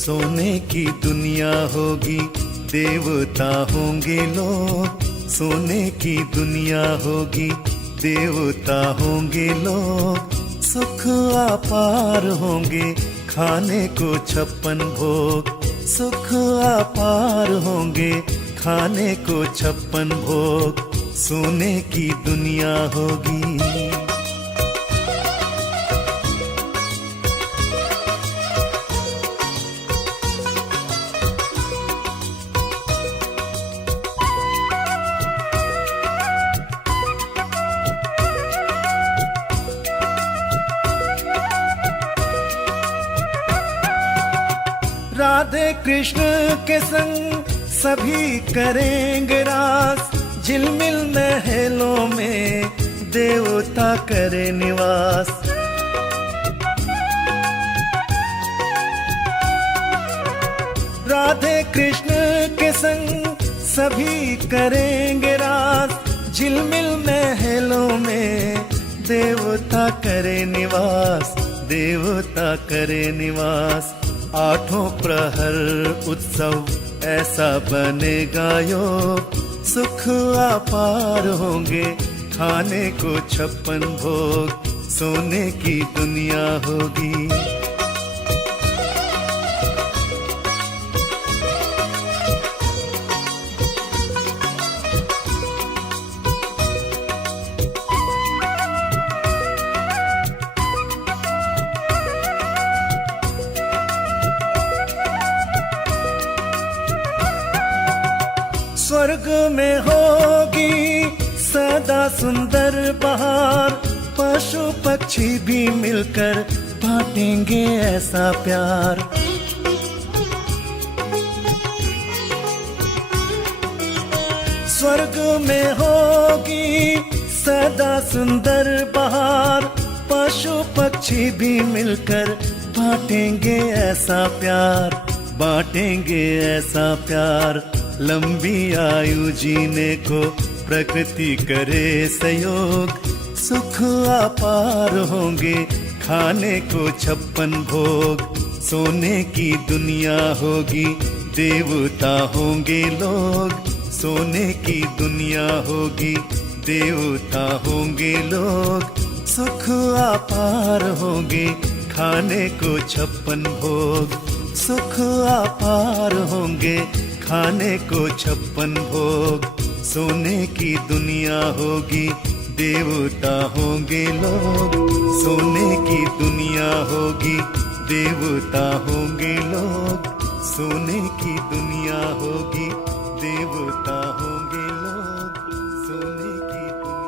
सोने की दुनिया होगी, देवता होंगे लोग। सोने की दुनिया होगी, देवता होंगे लोग। सुख अपार होंगे, खाने को 56 भोग। सुख अपार होंगे, खाने को 56 भोग। सोने की दुनिया होगी। राधे कृष्ण के संग सभी करेंगे रास। झिलमिल महलों में देवता करे निवास। राधे कृष्ण के संग सभी करेंगे रास। झिलमिल महलों में देवता करे निवास। देवता करे निवास। आठों प्रहर उत्सव ऐसा बनेगा योग। सुख अपार होंगे, खाने को 56 भोग। सोने की दुनिया होगी। स्वर्ग में होगी सदा सुंदर बहार। पशु पक्षी भी मिलकर बांटेंगे ऐसा प्यार। स्वर्ग में होगी सदा सुंदर बहार। पशु पक्षी भी मिलकर बांटेंगे ऐसा प्यार। बांटेंगे ऐसा प्यार। लंबी आयु जीने को प्रकृति करे सहयोग। सुख अपार होंगे, खाने को 56 भोग। सोने की दुनिया होगी, देवता होंगे लोग। सोने की दुनिया होगी, देवता होंगे लोग। सुख अपार होंगे, खाने को 56 भोग। सुख अपार होंगे, खाने को 56 भोग। सोने की दुनिया होगी, देवता होंगे लोग। सोने की दुनिया होगी, देवता होंगे लोग। सोने की दुनिया होगी, देवता होंगे लोग। सोने की दुनिया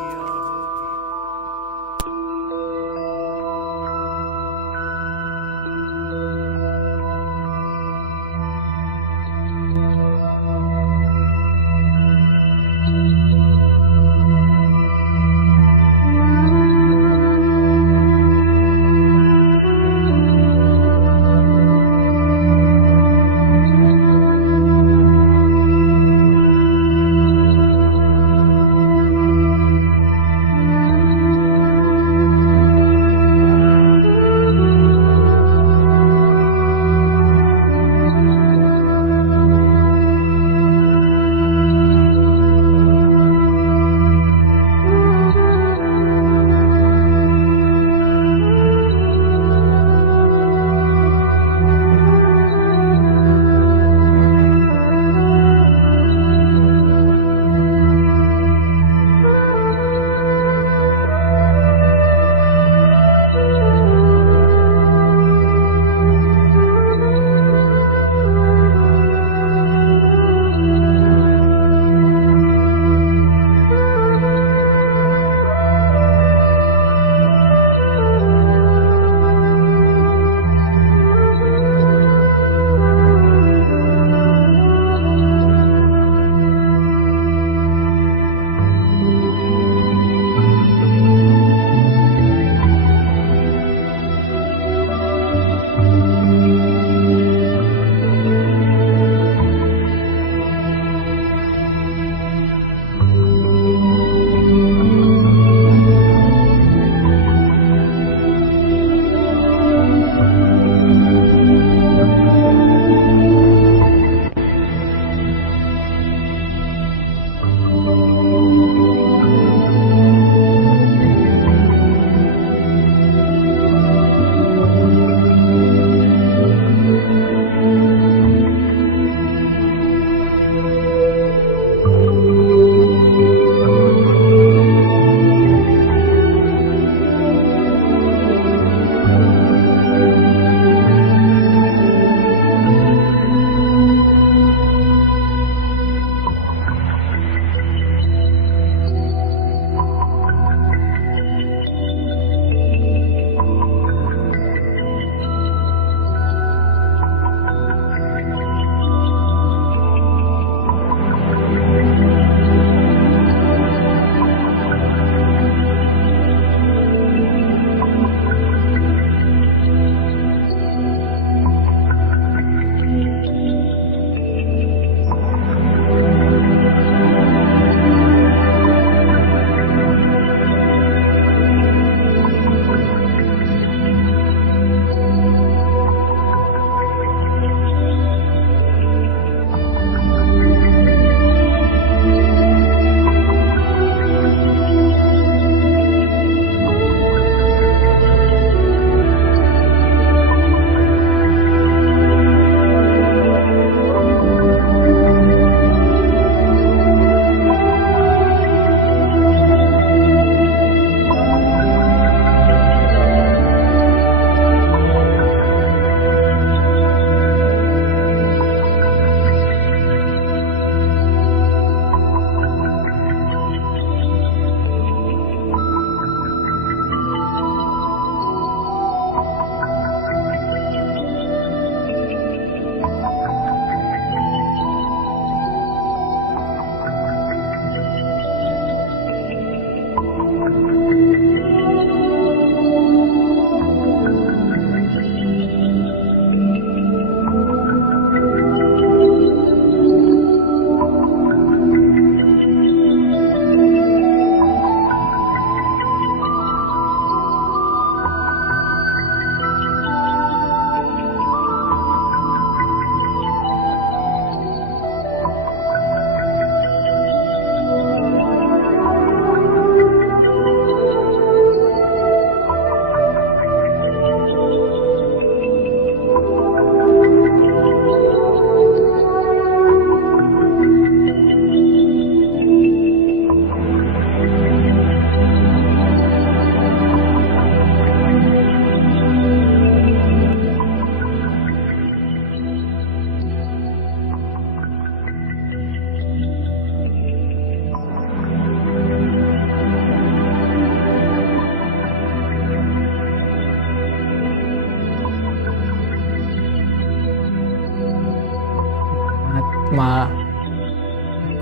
आत्मा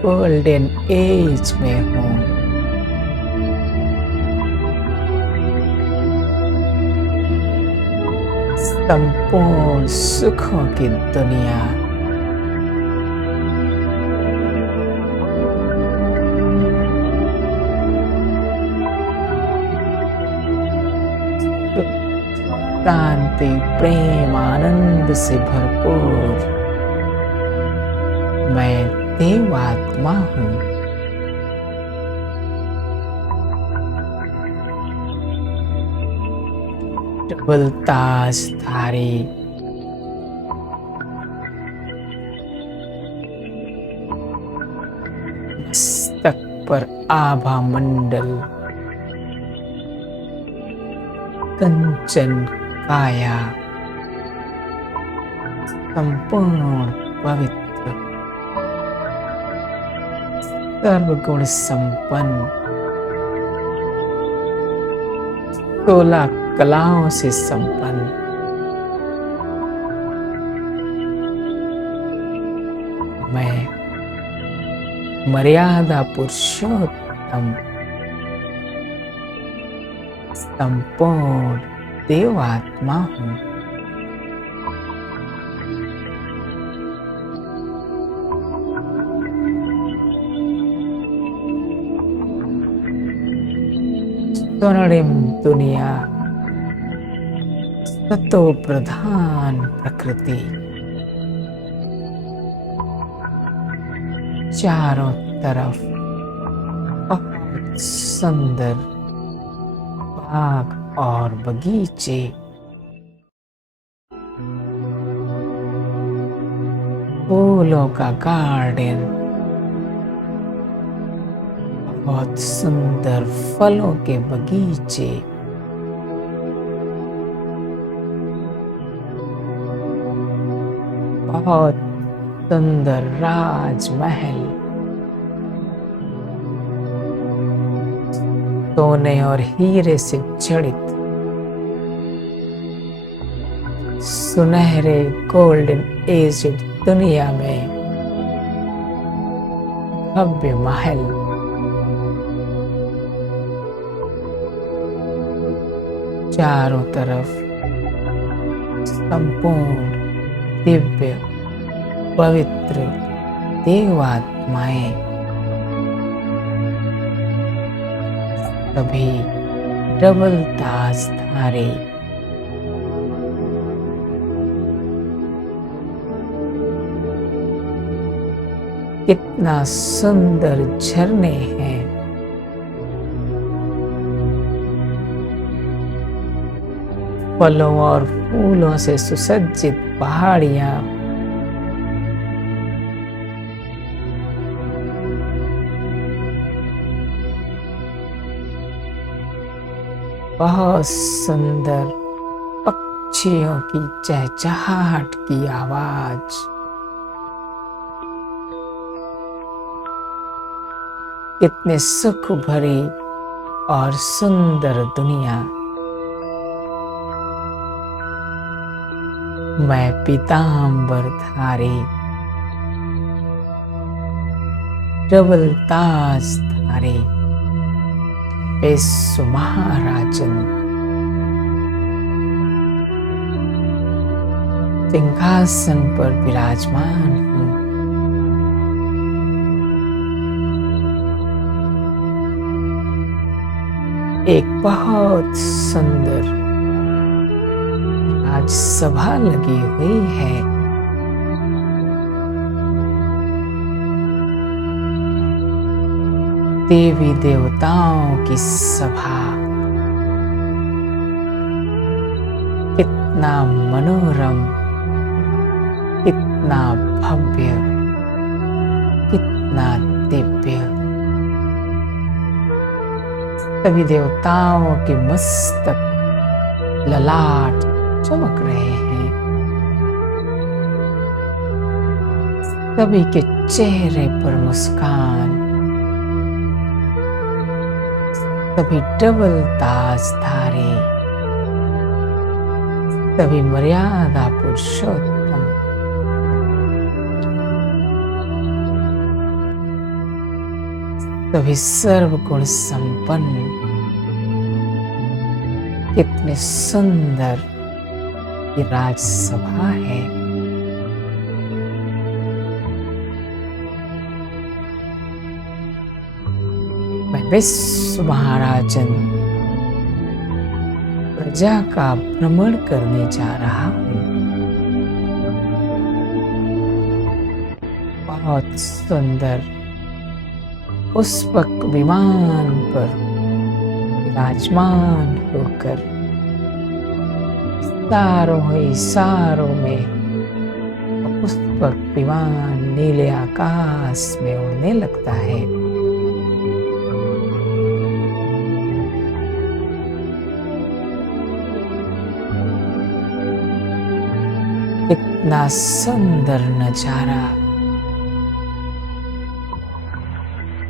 गोल्डन एज में हूँ। संपूर्ण सुखों की दुनिया शांति, प्रेम, आनंद से भरपूर मैं देवात्मा हूँ। डबल ताजधारी मस्तक पर आभा मंडल, कंचन काया, संपूर्ण पवित्र, सर्वगुण संपन्न, 16 कलाओं से संपन्न, मैं मर्यादा पुरुषोत्तम संपूर्ण देवात्मा हूँ। स्वर्णिम दुनिया, सतो प्रधान प्रकृति, चारों तरफ बहुत सुंदर बाग और बगीचे, फूलों का गार्डन, बहुत सुंदर फलों के बगीचे, बहुत सुंदर राजमहल, सोने और हीरे से जड़ित सुनहरे गोल्डन एज दुनिया में भव्य महल, चारों तरफ संपूर्ण दिव्य पवित्र देवात्माएं, सभी डबल ताजधारी, कितना सुंदर झरने हैं, फलों और फूलों से सुसज्जित पहाड़ियां, बहुत सुंदर पक्षियों की चहचहाहट की आवाज, कितने सुख भरी और सुंदर दुनिया। मैं पीतांबर धारी, डबल ताजधारी, विश्व महाराजन, सिंहासन पर विराजमान हूँ। एक बहुत सुंदर आज सभा लगी हुई है। देवी देवताओं की सभा, कितना मनोरम, कितना भव्य, कितना दिव्य। सभी देवताओं के मस्तक ललाट चमक रहे हैं, सभी के चेहरे पर मुस्कान, सभी डबल ताजधारी, सभी मर्यादा पुरुषोत्तम, सभी सर्वगुण संपन्न, कितने सुंदर ये राजसभा है। मैं विश्व महाराजन प्रजा का भ्रमण करने जा रहा हूँ। बहुत सुंदर पुष्पक विमान पर विराजमान होकर इशारों में पुष्पक विमान नीले आकाश में उड़ने लगता है। कितना सुंदर नजारा,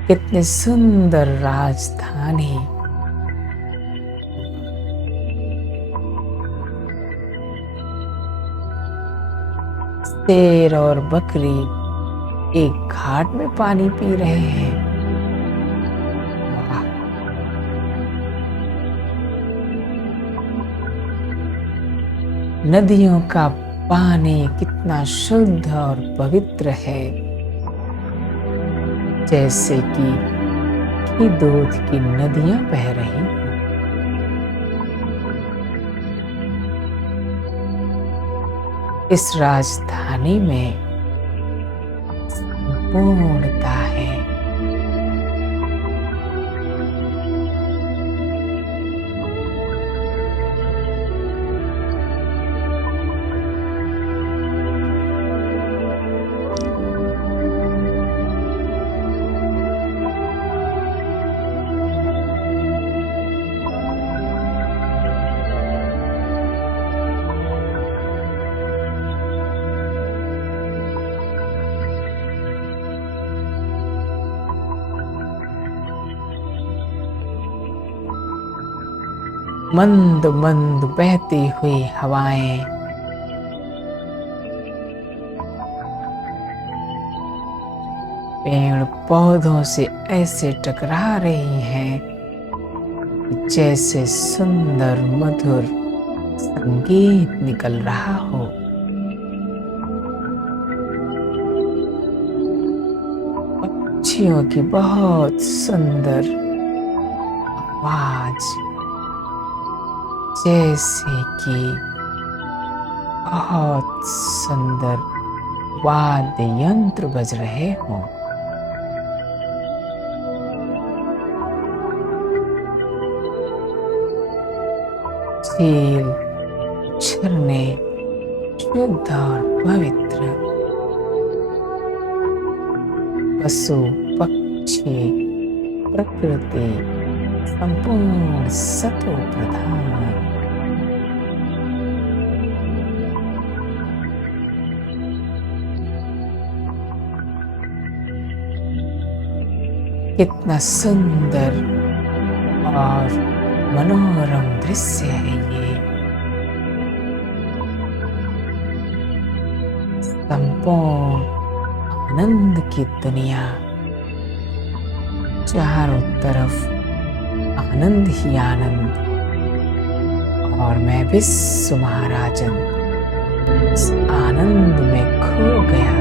कितनी सुंदर राजधानी। शेर और बकरी एक घाट में पानी पी रहे हैं। वाह! नदियों का पानी कितना शुद्ध और पवित्र है, जैसे कि दूध की नदियां बह रही हैं। इस राजधानी में संपूर्णता है। मंद मंद बहती हुई हवाएं पेड़ पौधों से ऐसे टकरा रही हैं जैसे सुंदर मधुर संगीत निकल रहा हो। पक्षियों की बहुत सुंदर आवाज, जैसे कि बहुत सुंदर वाद्य यंत्र बज रहे हों। झील, झरने शुद्ध और पवित्र, पशु पक्षी प्रकृति संपूर्ण सतो प्रधान। कितना सुंदर और मनोरम दृश्य है ये। संपूर्ण आनंद की दुनिया, चारों तरफ आनंद ही आनंद, और मैं विश्व महाराजन इस आनंद में खो गया।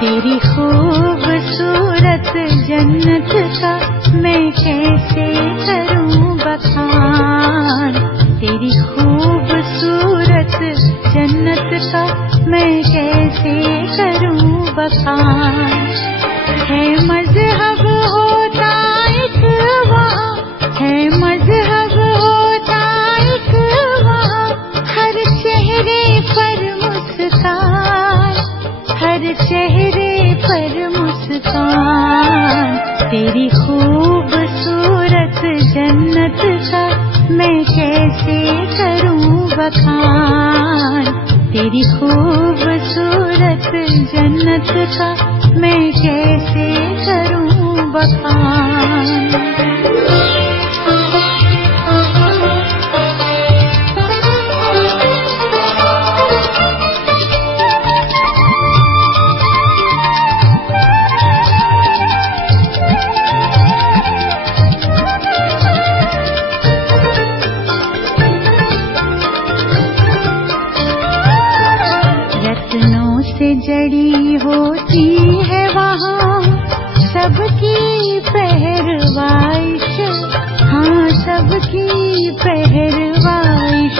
तेरी खूबसूरत जन्नत का मैं कैसे करूं बखान। तेरी खूबसूरत जन्नत का मैं कैसे करूं बखान। है मज़हब होता एक वहाँ, है मज़हब होता एक वहाँ, हर चेहरे पर मुस्कान, हर चेहरे पर मुस्कान। तेरी खूबसूरत जन्नत का मैं कैसे करूं बखान। तेरी खूबसूरत जन्नत का मैं कैसे करूं बखान। से जड़ी होती है वहाँ सबकी पहरवाइश, हाँ सबकी पहरवाइश।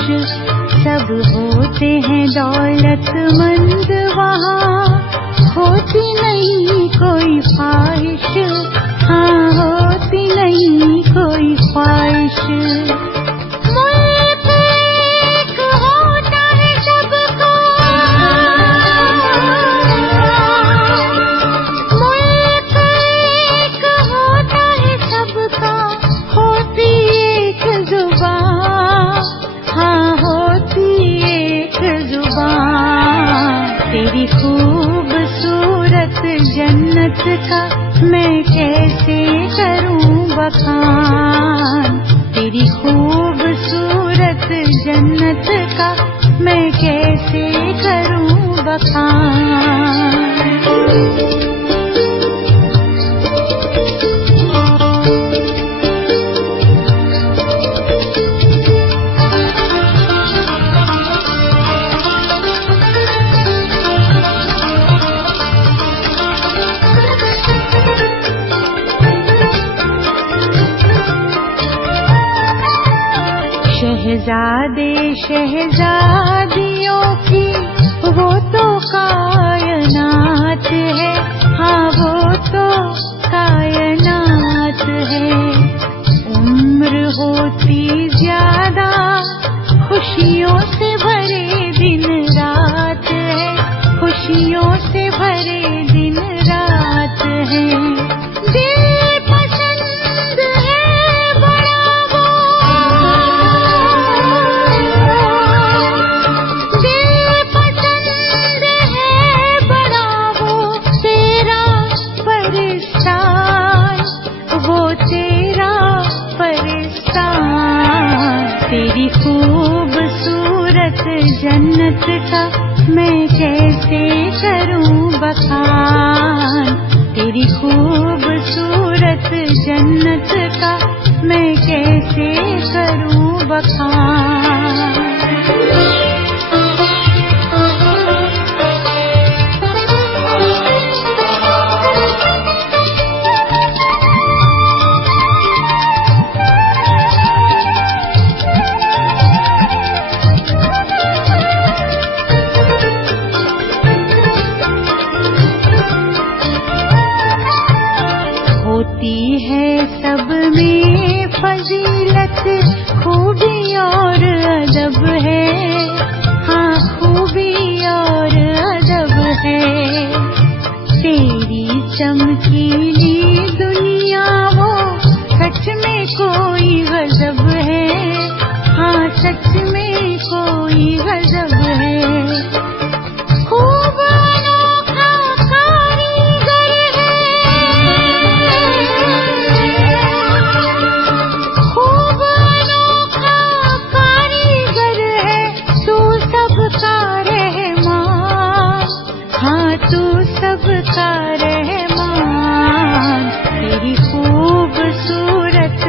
सब होते हैं दौलतमंद वहाँ, होती नहीं कोई ख्वाहिश, हाँ होती नहीं कोई ख्वाहिश। का मैं कैसे करूं बखान, तेरी खूबसूरत जन्नत का मैं कैसे करूं बखान। शहजादे शहजादियों की वो तो कायनात है, हाँ वो तो कायनात है। उम्र होती ज्यादा खुशियों से भरे दिन रात है, खुशियों से भरे दिन रात है। तेरी खूबसूरत जन्नत का मैं कैसे करूं बखान, तेरी खूबसूरत जन्नत का मैं कैसे करूं बखान। होती है सब में फजीलत, खूबी और अदब है, हाँ खूबी और अदब है। तेरी चमकीली दुनिया वो सच में कोई गजब है, हाँ सच में कोई गजब है। सबका रहमान, तेरी खूबसूरत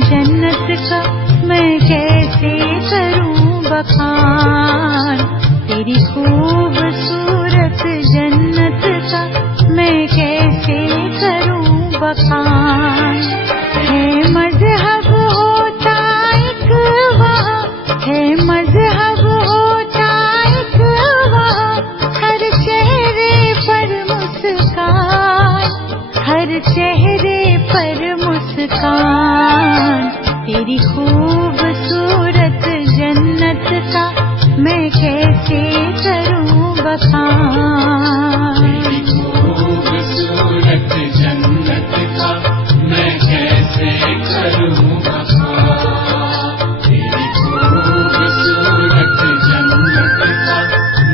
जन्नत का मैं कैसे करूं बखान, तेरी खूबसूरत जन्नत का मैं कैसे करूं बखान। है मजहब होता एक वहाँ, है मजहब होता एक वहाँ, हर चेहरे पर मुस्कान, हर चेहरे पर मुस्कान। तेरी खूबसूरत जन्नत का मैं कैसे करूं बखान, तेरी खूबसूरत जन्नत का मैं कैसे करूं बखान, तेरी खूबसूरत जन्नत का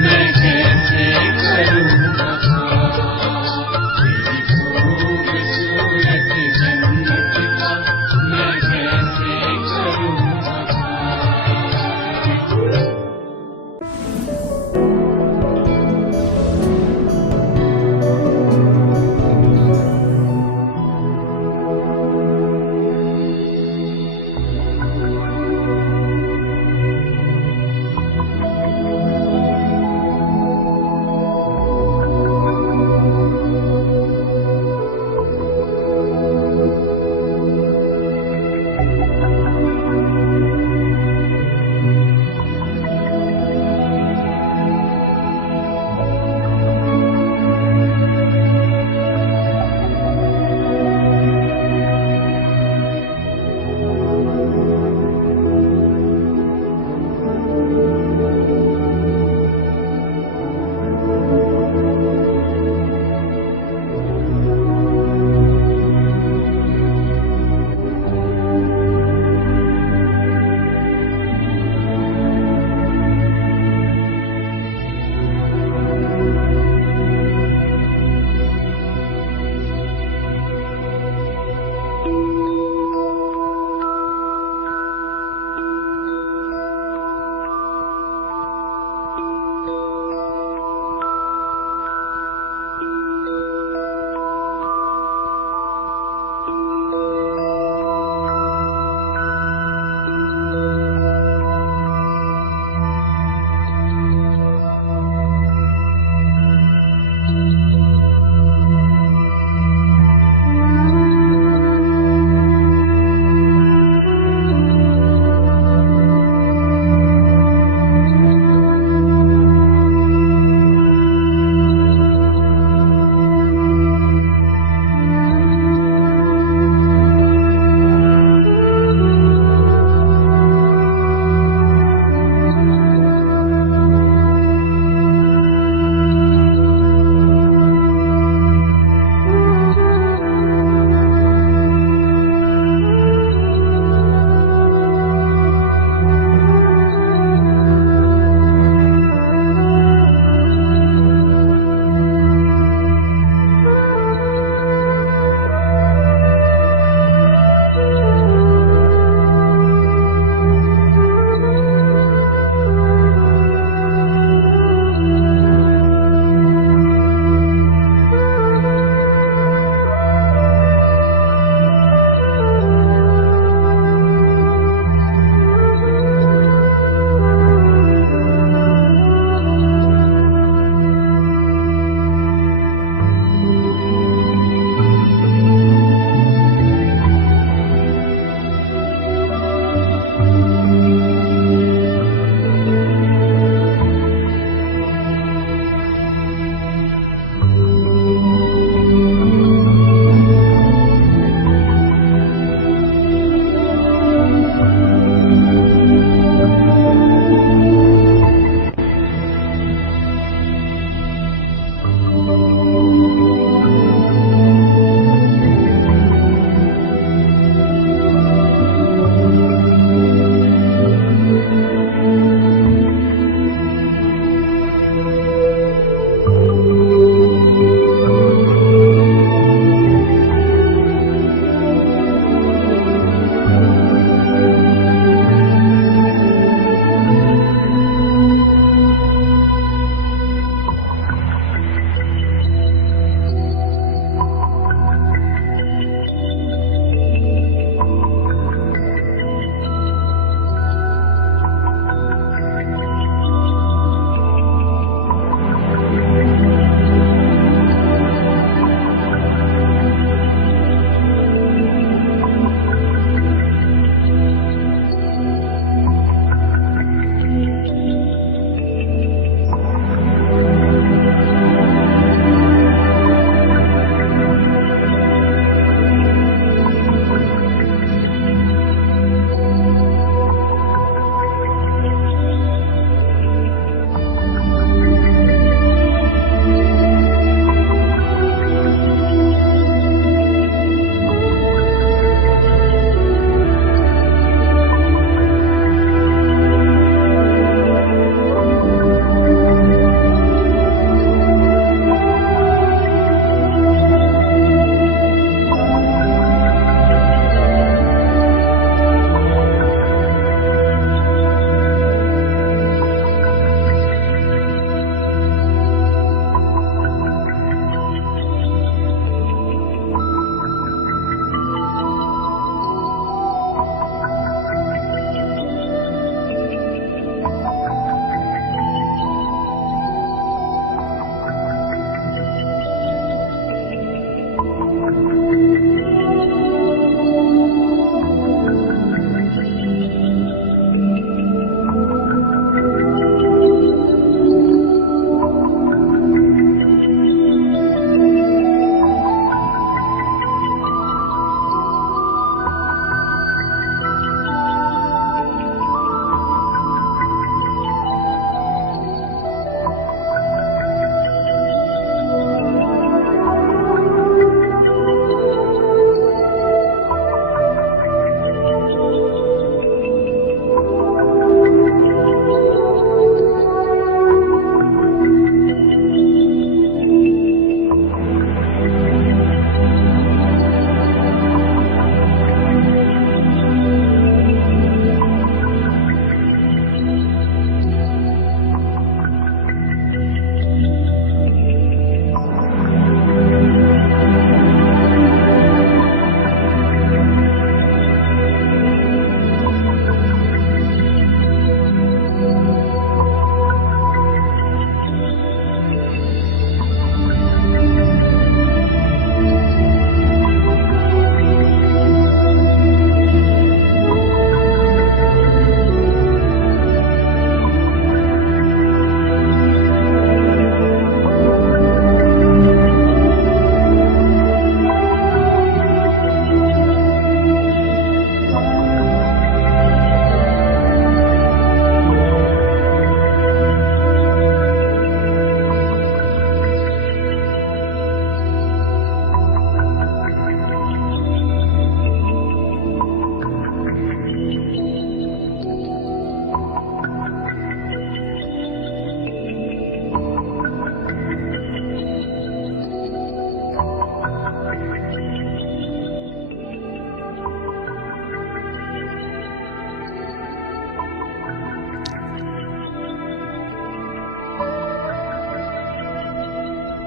मैं कैसे करूं बखान, तेरी खूबसूरत जन्नत का मैं कैसे करूं बखान।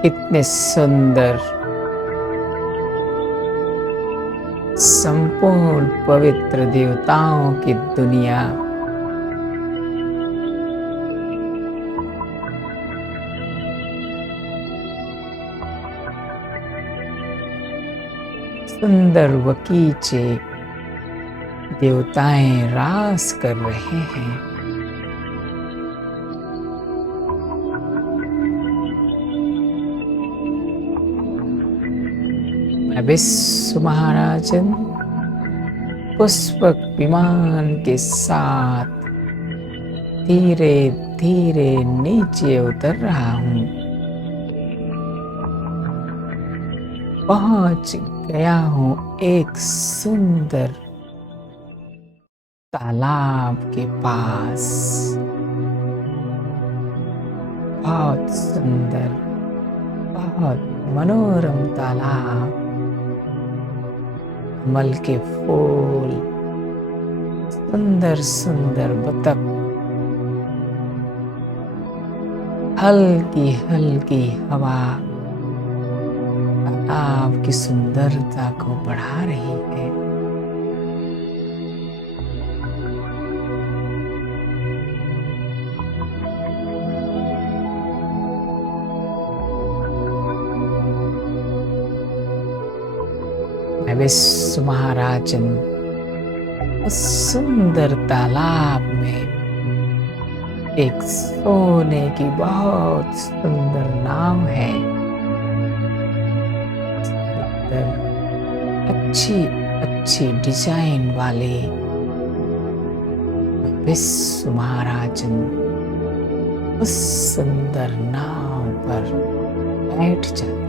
कितने सुंदर, संपूर्ण पवित्र देवताओं की दुनिया। सुंदर बगीचे, देवताएं रास कर रहे हैं। मैं विश्व महाराजन पुष्पक विमान के साथ धीरे धीरे नीचे उतर रहा हूँ। पहुंच गया हूँ एक सुंदर तालाब के पास। बहुत सुंदर, बहुत मनोरम तालाब, कमल के फूल, सुंदर सुंदर बतख, हल्की हल्की हवा तालाब की सुंदरता को बढ़ा रही है। मैं विश्व महाराजन उस सुंदर तालाब में एक सोने की बहुत सुंदर नाव है। सुंदर, अच्छी अच्छी डिजाइन वाले विश्व महाराजन उस सुंदर नाव पर बैठ जाते।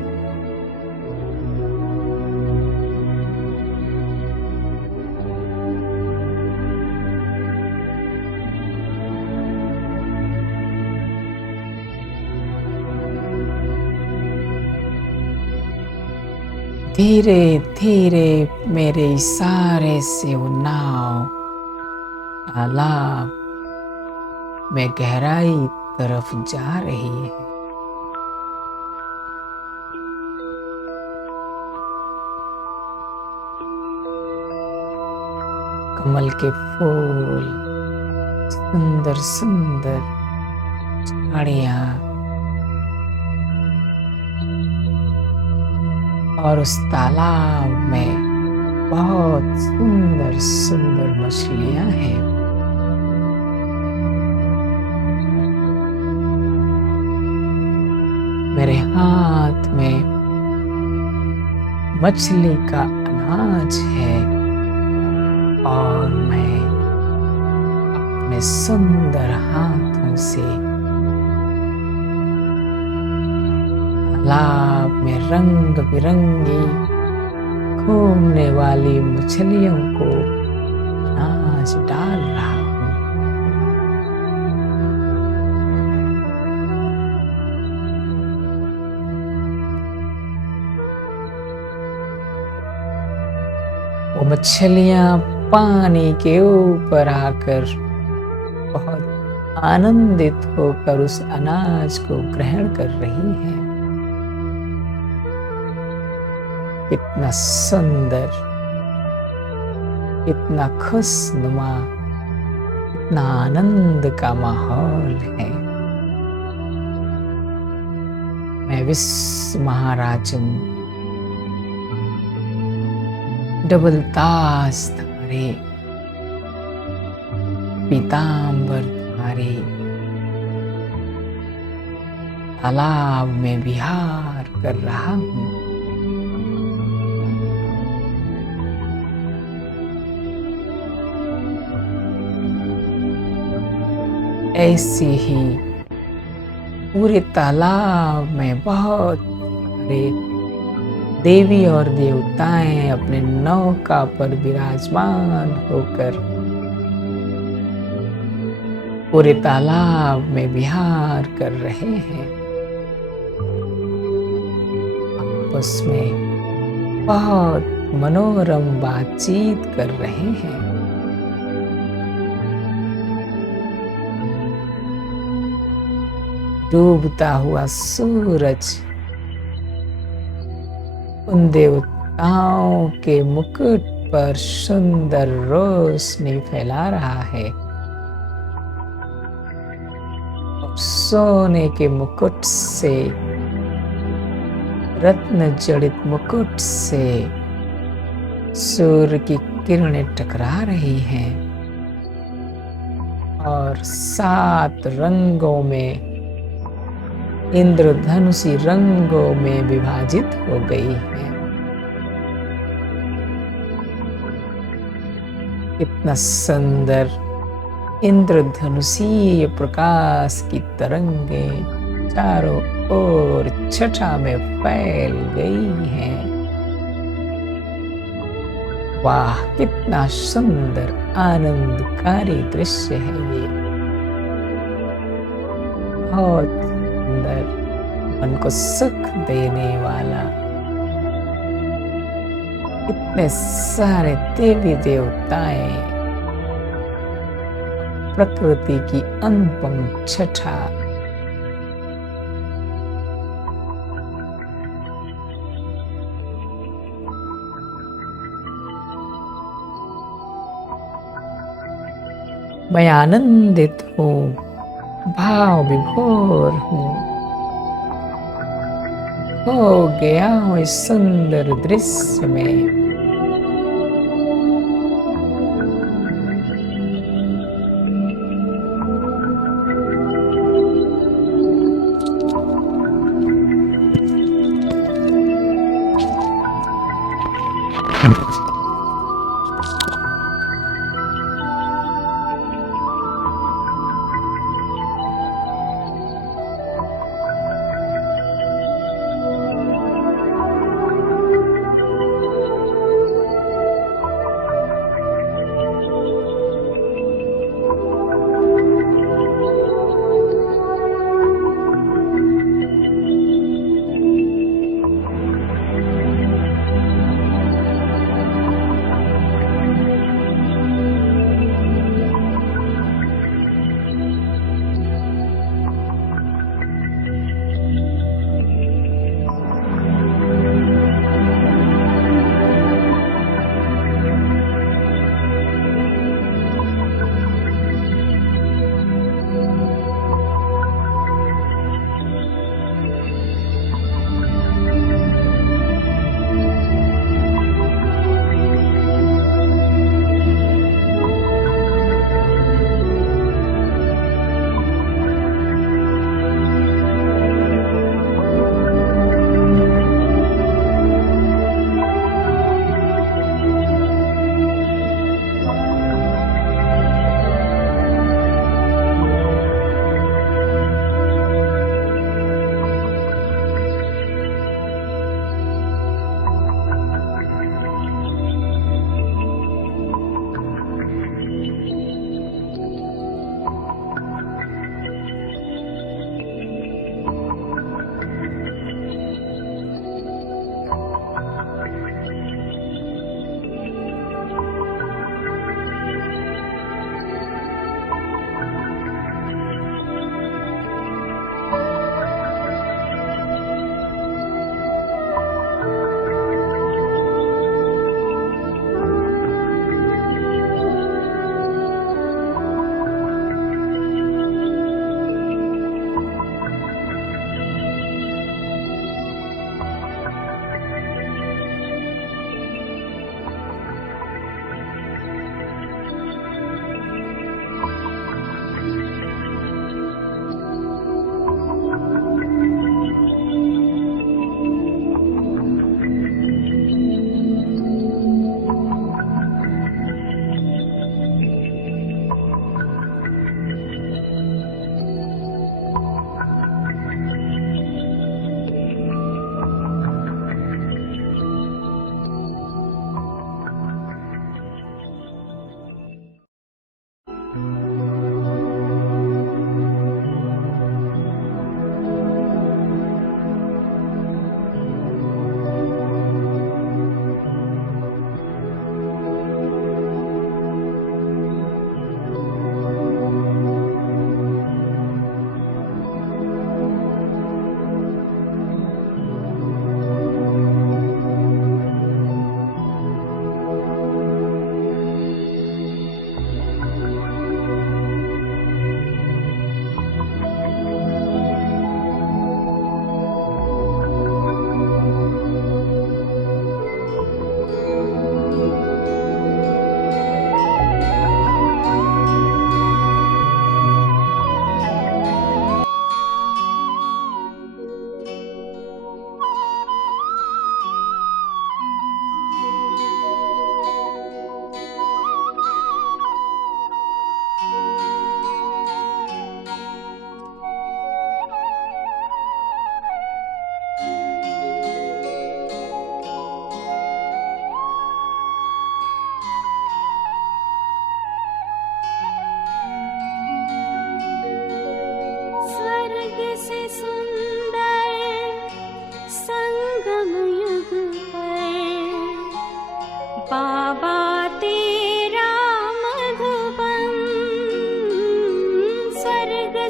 धीरे धीरे मेरे इशारे से वो नाव तालाब में गहराई तरफ जा रही है। कमल के फूल, सुंदर सुंदर झाड़ियां और उस तालाब में बहुत सुंदर सुंदर मछलियां हैं। मेरे हाथ में मछली का अनाज है और मैं अपने सुंदर हाथों से तालाब में रंग बिरंगी घूमने वाली मछलियों को अनाज डाल रहा हूँ। वो मछलियां पानी के ऊपर आकर बहुत आनंदित होकर उस अनाज को ग्रहण कर रही हैं। कितना सुंदर, कितना खुशनुमा, कितना आनंद का माहौल है। मैं विश्व महाराजन डबल ताज धारे, पीतांबर धारे तालाब में विहार कर रहा हूँ। ऐसे ही पूरे तालाब में बहुत सारे देवी और देवताएं अपने नौका पर विराजमान होकर पूरे तालाब में विहार कर रहे हैं। आपस में बहुत मनोरम बातचीत कर रहे हैं। डूबता हुआ सूरज उन देवताओं के मुकुट पर सुंदर रोशनी फैला रहा है। सोने के मुकुट से, रत्न जड़ित मुकुट से सूर्य की किरणें टकरा रही हैं और 7 रंगों में, इंद्रधनुषी रंगों में विभाजित हो गई है। कितना सुंदर इंद्रधनुषीय प्रकाश की तरंगें चारों ओर छटा में फैल गई हैं। वाह, कितना सुंदर आनंदकारी दृश्य है ये। बहुत सुंदर, मन को सुख देने वाला। इतने सारे देवी देवताएं, प्रकृति की अनुपम छटा। मैं आनंदित हूँ, भाव विभोर हूँ, हो गया हूँ इस सुंदर दृश्य में।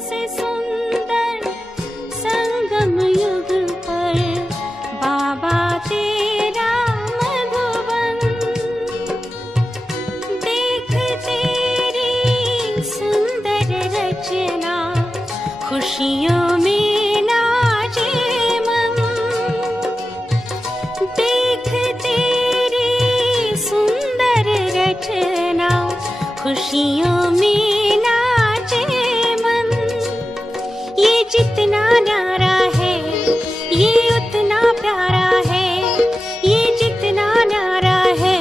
से सुंदर संगम युग पर बाबा तेरा मधुबन। देख तेरी सुंदर रचना, खुशियों में नाचे मन। देख तेरी सुंदर रचना, खुशियों में नाचे मन। ये जितना न्यारा है ये उतना प्यारा है, ये जितना न्यारा है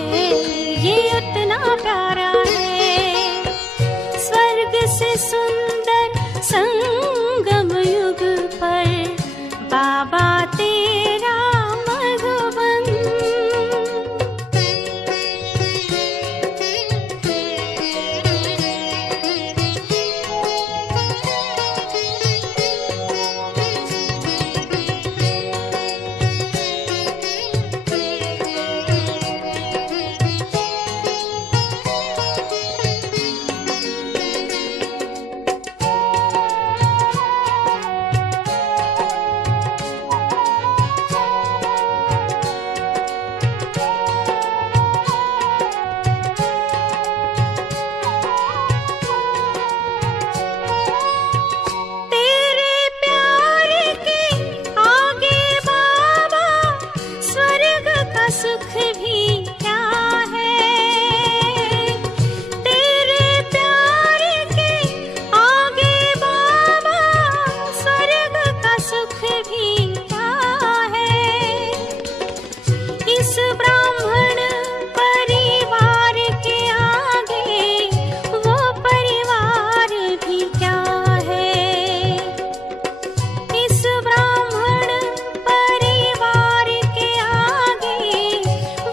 ये उतना प्यारा है। स्वर्ग से सुंदर संगम युग पर बाबा तेरा मधुबन। सुख भी क्या है तेरे प्यार के आगे बाबा, स्वर्ग का सुख भी क्या है। इस ब्राह्मण परिवार के आगे वो परिवार भी क्या है। इस ब्राह्मण परिवार के आगे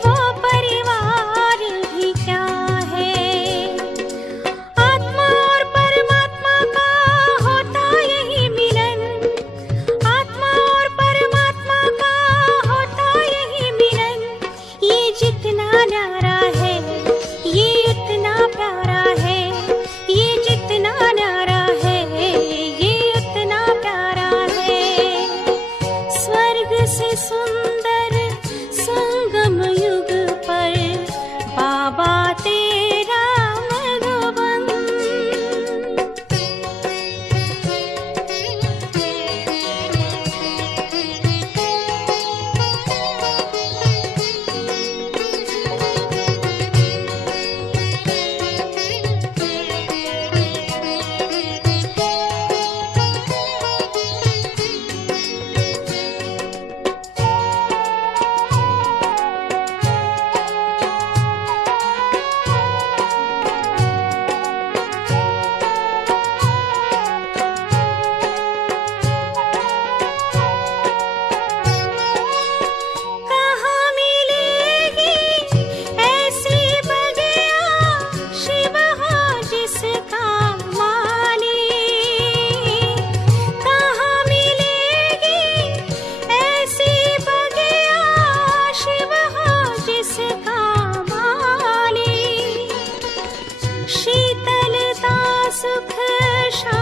वो परिवार भी क्या है। आत्मा और परमात्मा का होता यही मिलन, आत्मा और परमात्मा का होता यही मिलन। ये जितना न्यारा है ये उतना प्यारा है, ये जितना न्यारा है ये उतना प्यारा है। स्वर्ग से सुंदर संगम युग पर बाबा तेरा मधुबन। कहाँ मिलेगी ऐसी बगिया, शिव हो जिसका माली। कहाँ मिलेगी ऐसी बगिया, शिव हो जिसका माली। शीतलता सुख शांति